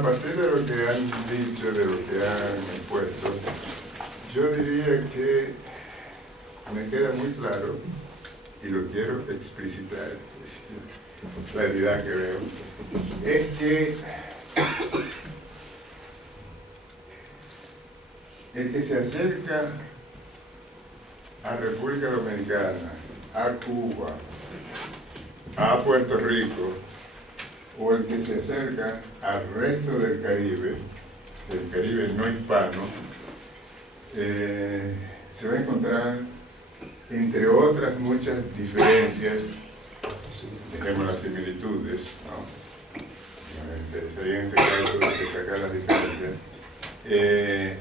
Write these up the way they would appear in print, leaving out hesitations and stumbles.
a partir de lo que han dicho, de lo que han expuesto, yo diría que me queda muy claro, y lo quiero explicitar, es la realidad que veo, es que el que se acerca a República Dominicana, a Cuba, a Puerto Rico, o el que se acerca al resto del Caribe no hispano, se va a encontrar, entre otras muchas diferencias, dejemos las similitudes, ¿no? Me interesaría en este caso destacar las diferencias,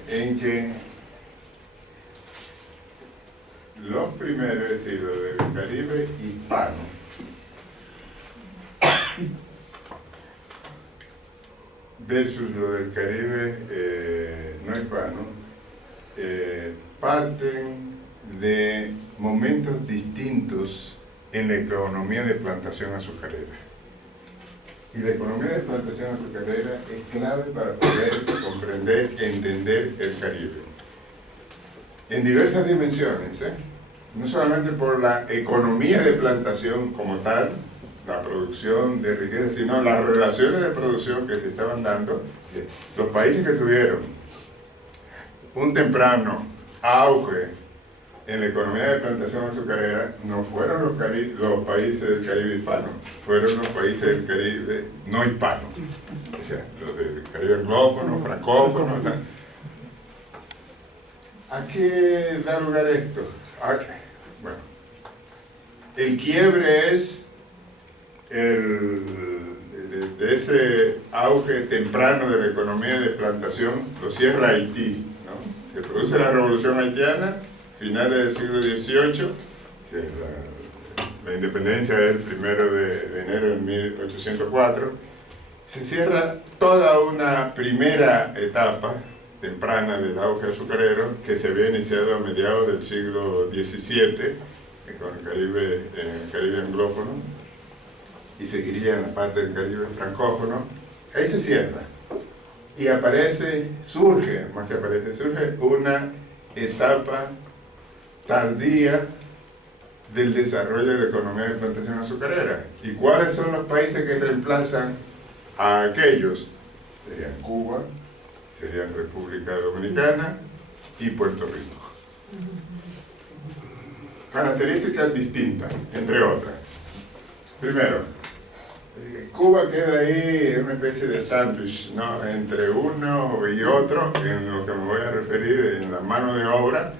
en que los primeros, es decir, los del Caribe hispano, versus lo del Caribe no hispano, parten de momentos distintos en la economía de plantación azucarera. Y la economía de plantación azucarera es clave para poder comprender, entender el Caribe. En diversas dimensiones, no solamente por la economía de plantación como tal, la producción de riqueza, sino las relaciones de producción que se estaban dando. Los países que tuvieron un temprano auge en la economía de plantación azucarera no fueron los países del Caribe hispano, fueron los países del Caribe no hispano, o sea, los del Caribe anglófono, francófono, tal. ¿A qué da lugar esto? Bueno, el quiebre es de ese auge temprano de la economía de plantación, lo cierra Haití, ¿no? Se produce la revolución haitiana, finales del siglo XVIII, la independencia es el 1 de enero de 1804, se cierra toda una primera etapa temprana del auge azucarero que se había iniciado a mediados del siglo XVII con el Caribe anglófono, y seguiría en la parte del Caribe francófono. Ahí se cierra y surge una etapa tardía del desarrollo de la economía de plantación azucarera. ¿Y cuáles son los países que reemplazan a aquellos? Serían Cuba, serían República Dominicana y Puerto Rico. Características distintas, entre otras. Primero, Cuba queda ahí en una especie de sándwich, ¿no?, entre uno y otro, en lo que me voy a referir en la mano de obra,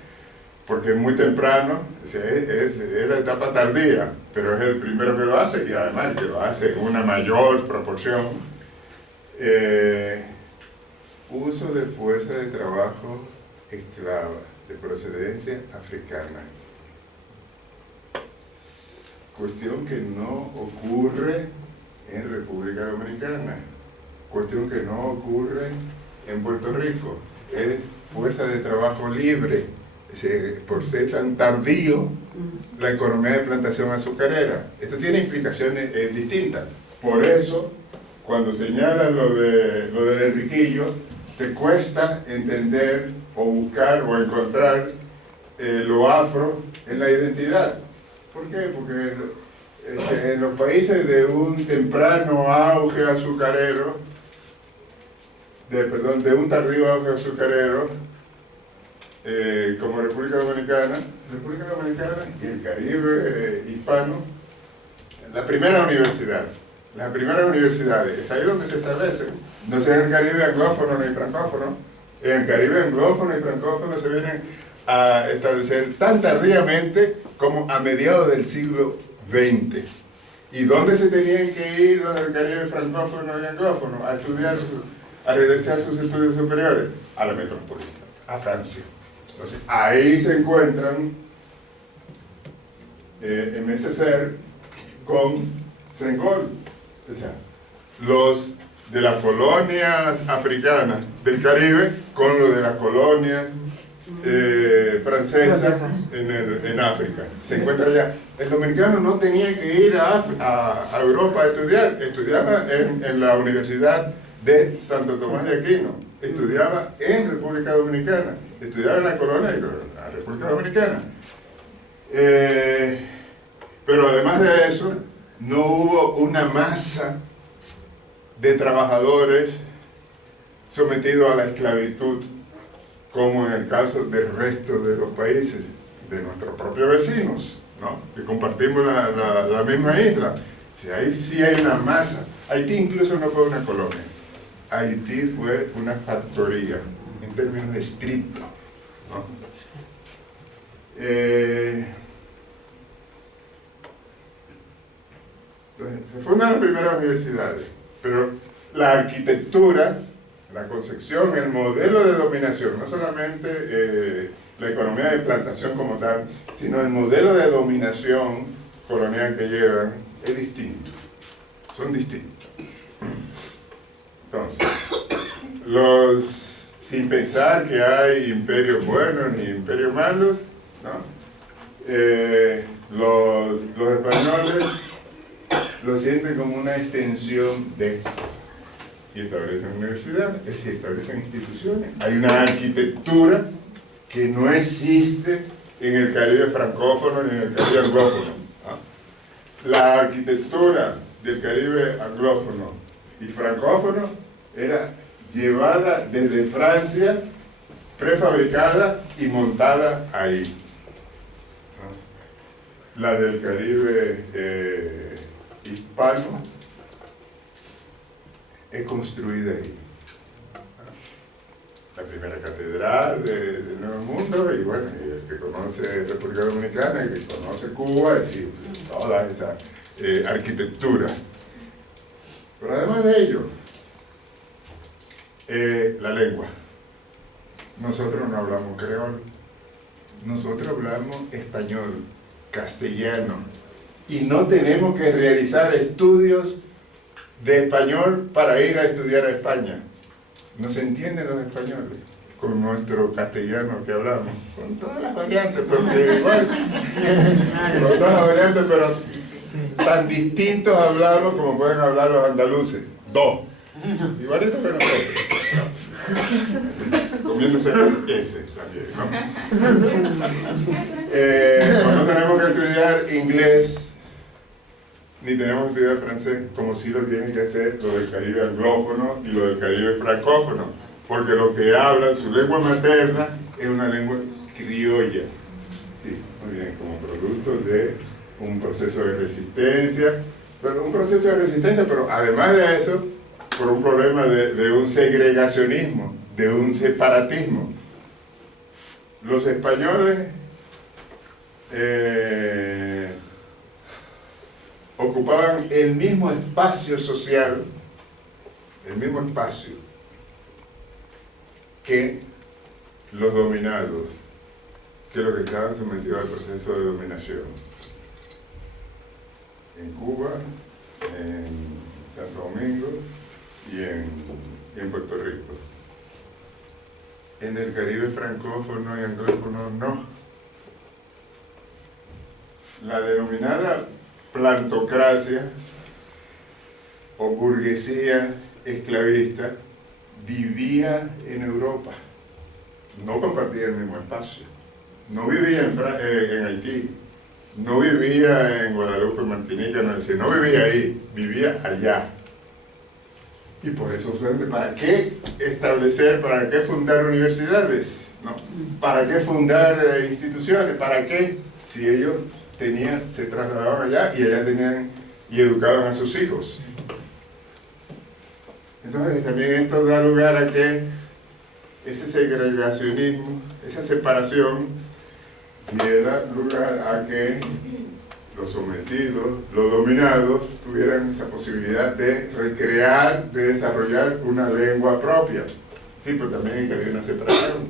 porque es muy temprano, es la etapa tardía, pero es el primero que lo hace, y además que lo hace en una mayor proporción. Uso de fuerza de trabajo esclava, de procedencia africana. Cuestión que no ocurre en República Dominicana, cuestión que no ocurre en Puerto Rico. Es fuerza de trabajo libre, por ser tan tardío la economía de plantación azucarera. Esto tiene implicaciones distintas. Por eso, cuando señalan lo del Enriquillo, te cuesta entender o buscar o encontrar lo afro en la identidad. ¿Por qué? Porque en los países de un temprano auge azucarero, de un tardío auge azucarero, como República Dominicana y el Caribe hispano, las primeras universidades, es ahí donde se establecen. No es en el Caribe anglófono ni francófono. En el Caribe anglófono y francófono se vienen a establecer tan tardíamente como a mediados del siglo XX. ¿Y dónde se tenían que ir los del Caribe francófono y anglófono a estudiar, a realizar sus estudios superiores? A la metrópoli, a Francia. Entonces, ahí se encuentran MSCR con Senghor. O sea, los de las colonias africanas del Caribe con los de las colonias francesas en África. Se encuentra allá. El dominicano no tenía que ir a Europa a estudiar, estudiaba en la Universidad de Santo Tomás de Aquino. Estudiaba en República Dominicana, estudiaba en la colonia de la República Dominicana. Pero además de eso, no hubo una masa de trabajadores sometidos a la esclavitud, como en el caso del resto de los países, de nuestros propios vecinos, ¿no? Que compartimos la misma isla. Si ahí sí hay una masa. Haití incluso no fue una colonia. Haití fue una factoría, en términos estrictos, ¿no? Entonces, se fundan las primeras universidades, pero la arquitectura, la concepción, el modelo de dominación, no solamente la economía de plantación como tal, sino el modelo de dominación colonial que llevan es distinto, son distintos. Entonces, sin pensar que hay imperios buenos ni imperios malos, ¿no? Los españoles lo sienten como una extensión de, y establecen universidades, es decir, establecen instituciones. Hay una arquitectura que no existe en el Caribe francófono ni en el Caribe anglófono, ¿no? La arquitectura del Caribe anglófono y francófono era llevada desde Francia, prefabricada y montada ahí, ¿no? La del Caribe hispano es construida ahí. La primera catedral del Nuevo Mundo, y bueno, y el que conoce República Dominicana, el que conoce Cuba, es decir, toda esa arquitectura. Pero además de ello, la lengua. Nosotros no hablamos creol, nosotros hablamos español, castellano, y no tenemos que realizar estudios de español para ir a estudiar a España. No se entienden los españoles con nuestro castellano que hablamos, con todas las variantes, porque igual, con todas las variantes, pero tan distintos hablamos como pueden hablar los andaluces. Dos. Igualito que nosotros. Comiéndose ese también, ¿no? No tenemos que estudiar inglés, ni tenemos que estudiar francés, como sí lo tienen que hacer lo del Caribe anglófono y lo del Caribe francófono, porque lo que hablan, su lengua materna, es una lengua criolla. Sí, muy bien, como producto de un proceso de resistencia, pero además de eso, por un problema de un segregacionismo, de un separatismo. Los españoles ocupaban el mismo espacio social, el mismo espacio que los dominados, que los que estaban sometidos al proceso de dominación. En Cuba, en Santo Domingo y en Puerto Rico. En el Caribe francófono y anglófono no. La denominada plantocracia o burguesía esclavista vivía en Europa, no compartía el mismo espacio, no vivía en Haití, no vivía en Guadalupe, Martinica, no vivía ahí, vivía allá. Y por eso, ¿para qué establecer, para qué fundar universidades? ¿No? ¿Para qué fundar instituciones? ¿Para qué? Si ellos se trasladaban allá y allá tenían y educaban a sus hijos. Entonces también esto da lugar a que ese segregacionismo, esa separación, diera lugar a que los sometidos, los dominados, tuvieran esa posibilidad de recrear, de desarrollar una lengua propia. Sí, pero también hay que haber una separación.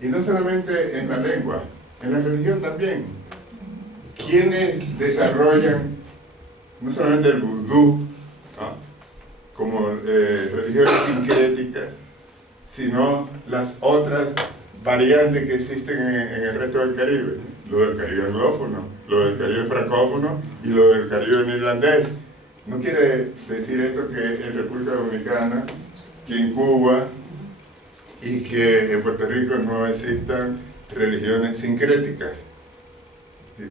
Y no solamente en la lengua, en la religión también. ¿Quiénes desarrollan no solamente el vudú, ¿no?, como religiones sincréticas, sino las otras variantes que existen en el resto del Caribe? Lo del Caribe anglófono, lo del Caribe francófono y lo del Caribe neerlandés. No quiere decir esto que en República Dominicana que en Cuba y que en Puerto Rico no existan religiones sincréticas.